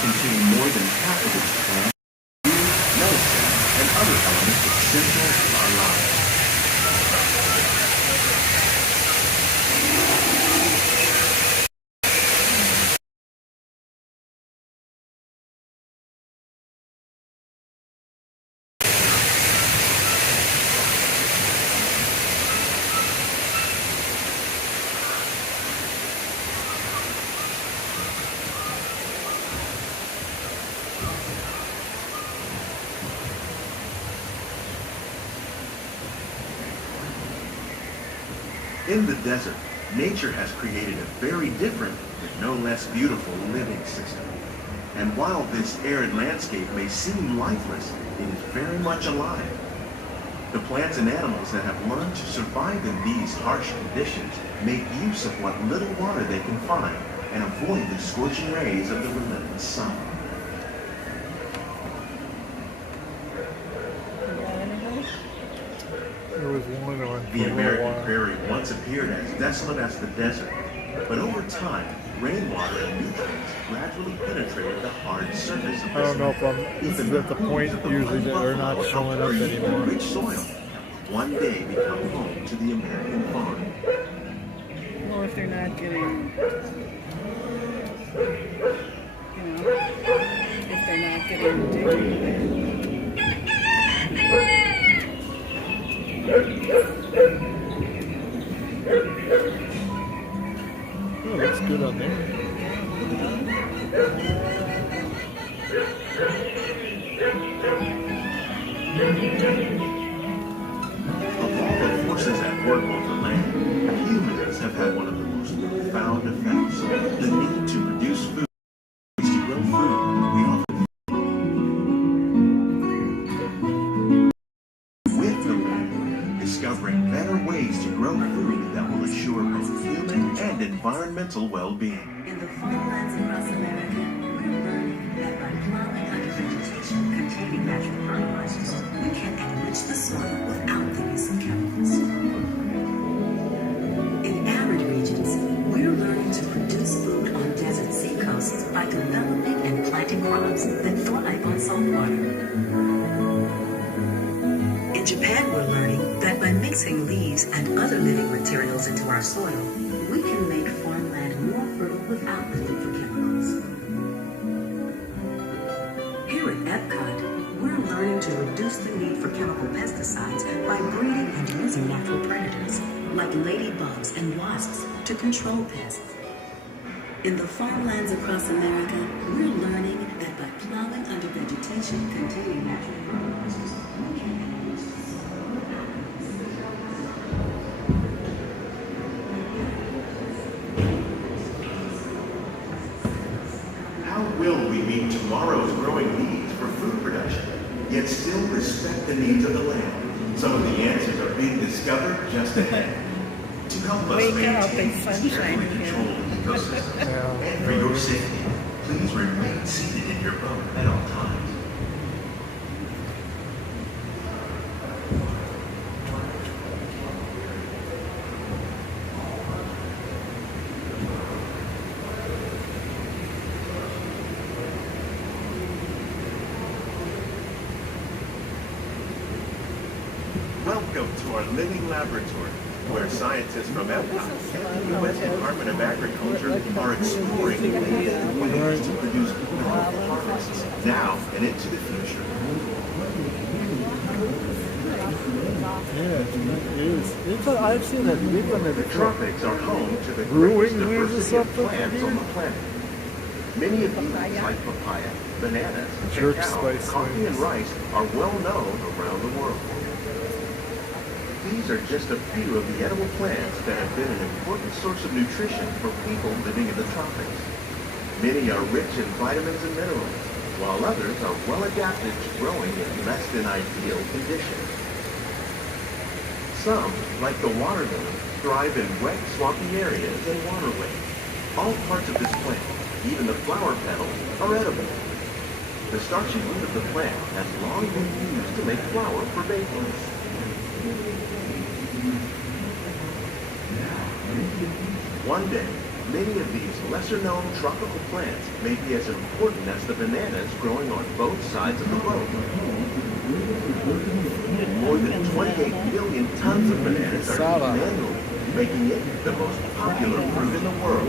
contain more than half of its plant, medicine, and other elements essential to our lives. In the desert, nature has created a very different, but no less beautiful living system. And while this arid landscape may seem lifeless, it is very much alive. The plants and animals that have learned to survive in these harsh conditions make use of what little water they can find and avoid the scorching rays of the relentless sun. The American prairie once appeared as desolate as the desert, but over time, rainwater and nutrients gradually penetrated the hard surface of I don't know if I'm at the point usually that they're not showing up anymore. Rich soil one day become home to the American farm. Well, if they're not getting, if they're not getting digging. Oh, that's good on there. Of all the forces at work on the land, humans have had one of the most profound effects. The need to produce food. To grow food, we often with the land, discovering better ways to grow food that will assure both human and environmental well-being. In the farmlands across America, we're learning that by plowing under vegetation containing natural fertilizers, we can enrich the soil without the use of chemicals. In arid regions, we're learning to produce food on desert seacoasts by developing and planting crops that thrive on salt water. In Japan, we're learning that by mixing leaves and other living materials into our soil, we can make farmland more fertile without the need for chemicals. Here at Epcot, we're learning to reduce the need for chemical pesticides by breeding and using natural predators, like ladybugs and wasps, to control pests. In the farmlands across America, we're learning that by plowing under vegetation containing natural fertilizers, we can enrich the soil. How will we meet tomorrow's growing needs for food production, yet still respect the needs of the land? Some of the answers are being discovered just ahead. To help us Wake up, maintain it's these sunshine carefully here. controlled ecosystems, and for your safety, please remain seated in your boat at all times. Welcome to our living laboratory, where scientists from Epcot and the U.S. Department of Agriculture are exploring ways to produce powerful harvests now and into the future. Yeah, it is. I've seen that big one at The tropics are home to the brewing greatest leaves or diversity of something plants on the planet. Many of these, like papaya, bananas, Jerk cacao, spice coffee, and wings. rice, are well known around the world. These are just a few of the edible plants that have been an important source of nutrition for people living in the tropics. Many are rich in vitamins and minerals, while others are well adapted to growing in less than ideal conditions. Some, like the water lily, thrive in wet, swampy areas and waterways. All parts of this plant, even the flower petals, are edible. The starchy root of the plant has long been used to make flour for baking. One day, Many of these lesser-known tropical plants may be as important as the bananas growing on both sides of the boat. More than 28 billion tons of bananas are eaten annually, making it the most popular fruit in the world.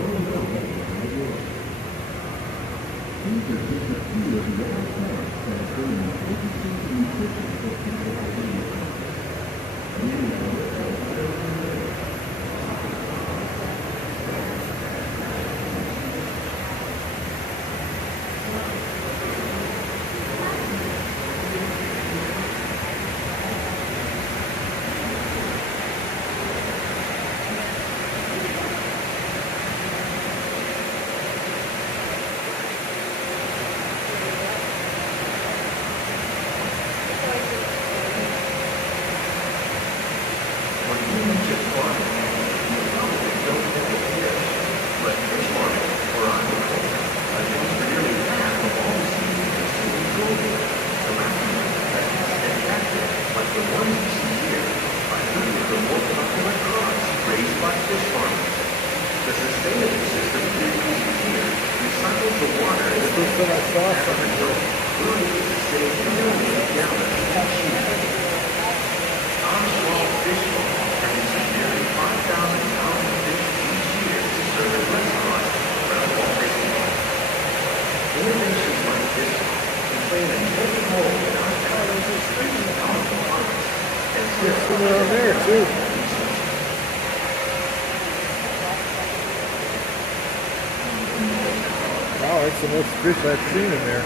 Wow, that's the most fish I've seen in there.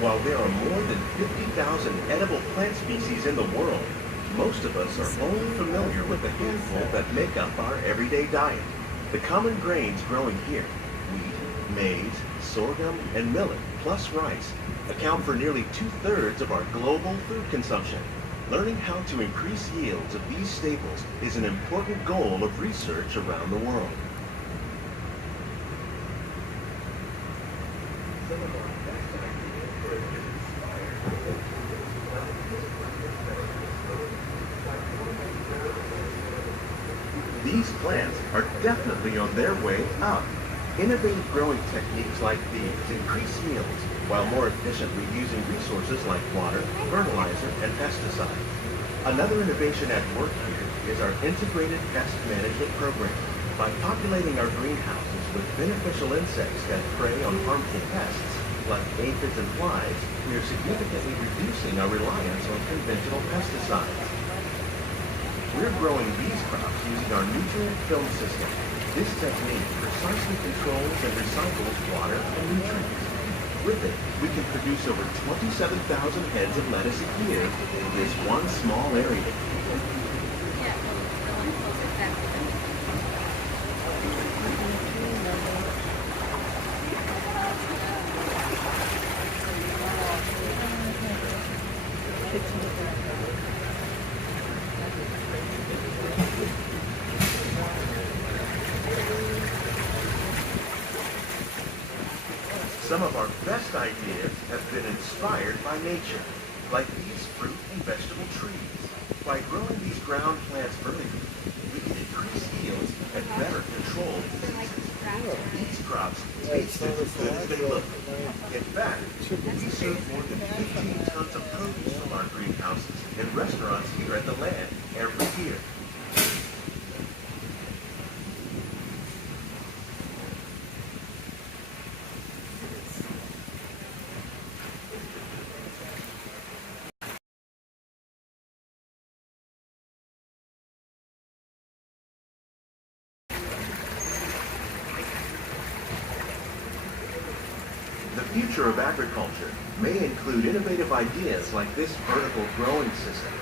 While there are more than 50,000 edible plant species in the world, most of us are only familiar with the handful that make up our everyday diet. The common grains growing here, wheat, maize, sorghum, and millet, plus rice, account for nearly 2/3 of our global food consumption. Learning how to increase yields of these staples is an important goal of research around the world. These plants are definitely on their way up. Innovative growing techniques like these increase yields while more efficiently using resources like water, fertilizer, and pesticides. Another innovation at work here is our integrated pest management program. By populating our greenhouses with beneficial insects that prey on harmful pests, like aphids and flies, we are significantly reducing our reliance on conventional pesticides. We're growing these crops using our nutrient film system. This technique precisely controls and recycles water and nutrients. With it, we can produce over 27,000 heads of lettuce a year in this one small area. Some of our best ideas have been inspired by nature, like these fruit and vegetable trees. By growing these ground plants vertically, we can increase yields and better control diseases. These crops taste as good as they look. In fact, we serve more than 15 tons of produce from our greenhouses in restaurants here at the Land every year. The future of agriculture may include innovative ideas like this vertical growing system.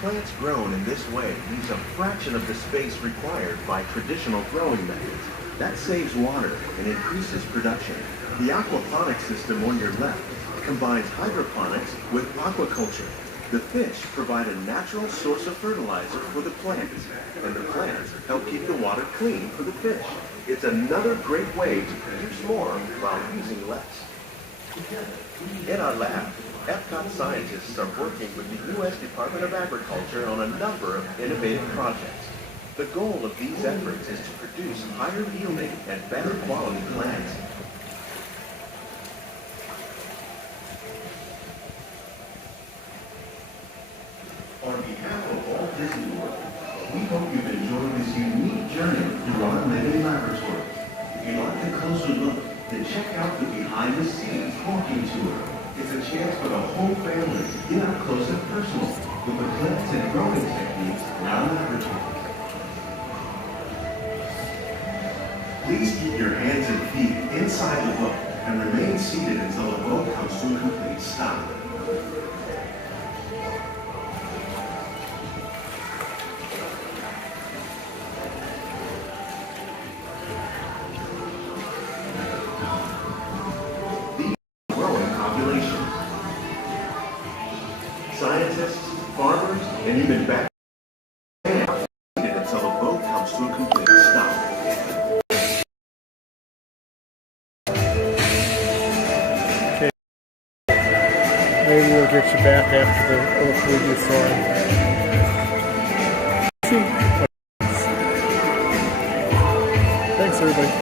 Plants grown in this way use a fraction of the space required by traditional growing methods. That saves water and increases production. The aquaponics system on your left combines hydroponics with aquaculture. The fish provide a natural source of fertilizer for the plants, and the plants help keep the water clean for the fish. It's another great way to produce more while using less. In our lab, Epcot scientists are working with the U.S. Department of Agriculture on a number of innovative projects. The goal of these efforts is to produce higher yielding and better quality plants. On behalf of Walt Disney World, we hope you've enjoyed this unique journey through our living laboratory. If you'd like a closer look, then check out the behind-the-scenes walking tour. It's a chance for the whole family to get up close and personal with the plants and growing techniques in our laboratory. Please keep your hands and feet inside the boat and remain seated until the boat comes to a complete stop. Scientists, farmers, and even back until the boat comes to a complete stop. Okay. Maybe we'll get you back after the hopefully this one. Thanks everybody.